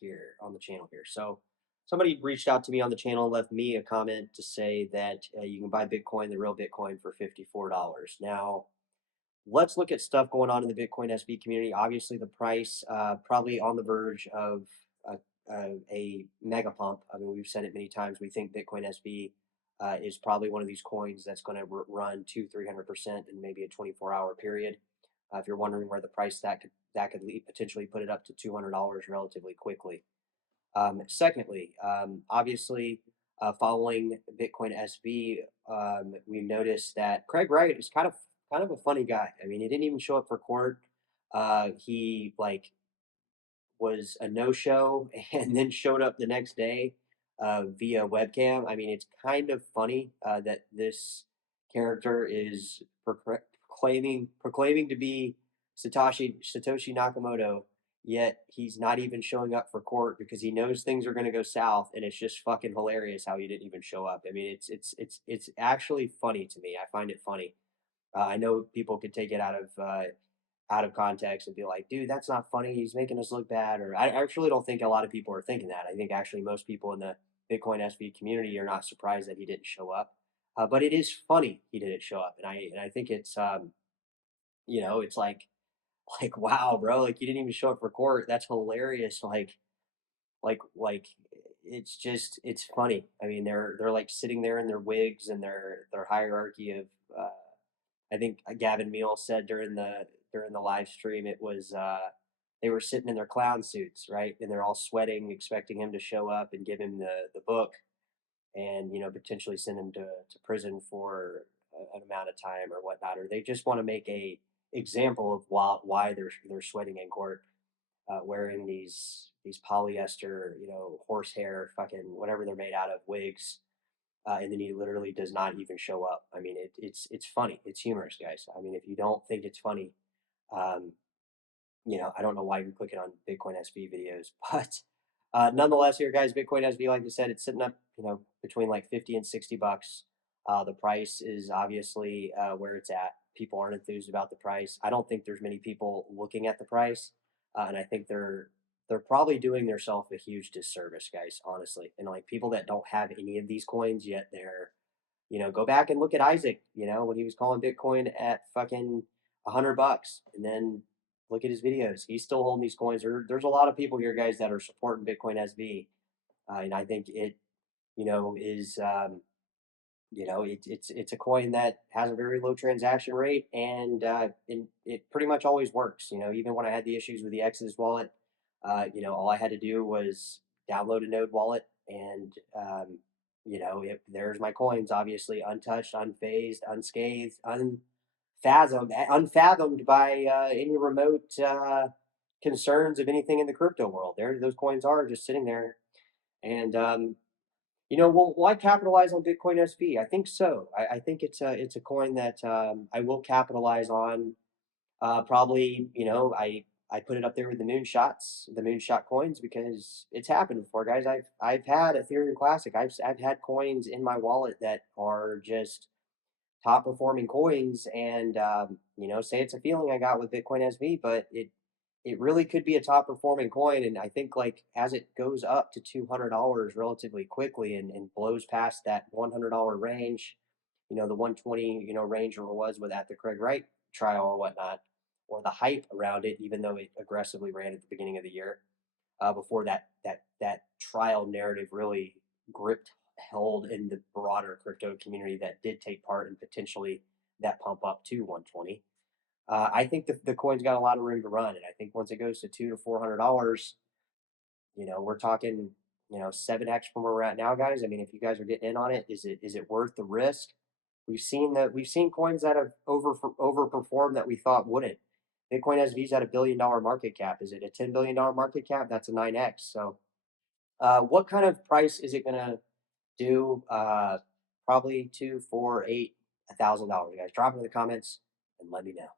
here on the channel here. So somebody reached out to me on the channel and left me a comment to say that you can buy Bitcoin, the real Bitcoin, for $54. Now, let's look at stuff going on in the Bitcoin SB community. Obviously, the price probably on the verge of a, a mega pump. I mean, we've said it many times. We think Bitcoin SB is probably one of these coins that's going to run 300% in maybe a 24-hour period. If you're wondering where the price that could lead, potentially put it up to $200 relatively quickly. Secondly, obviously, following Bitcoin SB, we noticed that Craig Wright is kind of a funny guy. I mean, he didn't even show up for court. He like was a no-show and then showed up the next day via webcam. I mean, it's kind of funny that this character is proclaiming to be Satoshi Nakamoto, yet he's not even showing up for court because he knows things are going to go south, and it's just fucking hilarious how he didn't even show up. I mean, it's actually funny to me. I find it funny. I know people could take it out of context and be like, dude, that's not funny. He's making us look bad. Or I actually don't think a lot of people are thinking that. I think actually most people in the Bitcoin SV community are not surprised that he didn't show up. But it is funny he didn't show up, and I think it's it's like wow, bro, like you didn't even show up for court. That's hilarious. Like it's funny. I mean, they're like sitting there in their wigs and their hierarchy of. I think Gavin Meal said during the live stream it was they were sitting in their clown suits, right, and they're all sweating, expecting him to show up and give him the book, and potentially send him to prison for an amount of time or whatnot, or they just want to make a example of why they're sweating in court, wearing these polyester, horsehair, fucking whatever they're made out of wigs, and then he literally does not even show up. I mean, it's funny. It's humorous, guys. I mean, if you don't think it's funny, um, I don't know why you're clicking on Bitcoin SB videos, but nonetheless, here, guys, Bitcoin SB, like I said, it's sitting up, between like 50 and $60. The price is obviously where it's at. People aren't enthused about the price. I don't think there's many people looking at the price, and I think they're probably doing themselves a huge disservice, guys, honestly. And like people that don't have any of these coins yet, go back and look at Isaac, when he was calling Bitcoin at fucking $100, and then look at his videos. He's still holding these coins. There's a lot of people here, guys, that are supporting Bitcoin SB, and I think it, is it's a coin that has a very low transaction rate, and it pretty much always works. Even when I had the issues with the Exodus wallet, all I had to do was download a Node wallet, and there's my coins, obviously untouched, unfazed, unscathed, unfathomed by any remote concerns of anything in the crypto world. There, those coins are just sitting there, and will I capitalize on Bitcoin SV? I think so. I think it's a coin that I will capitalize on. Probably, I put it up there with the moonshot coins, because it's happened before, guys. I've had Ethereum Classic. I've had coins in my wallet that are just top performing coins, and say it's a feeling I got with Bitcoin SV, but it really could be a top performing coin. And I think, like, as it goes up to $200 relatively quickly, and blows past that $100 range, the 120 range, or was with at the Craig Wright trial or whatnot, or the hype around it, even though it aggressively ran at the beginning of the year, before that trial narrative really gripped hold in the broader crypto community that did take part in potentially that pump up to 120. I think the coin's got a lot of room to run, and I think once it goes to $200 to $400, we're talking 7x from where we're at now, guys. I mean, if you guys are getting in on it, is it worth the risk? We've seen coins that have overperformed that we thought wouldn't. Bitcoin SV's at $1 billion market cap. Is it a $10 billion market cap? That's a 9x. So, what kind of price is it gonna do? Probably 2, 4, 8, $1,000, guys. Drop it in the comments and let me know.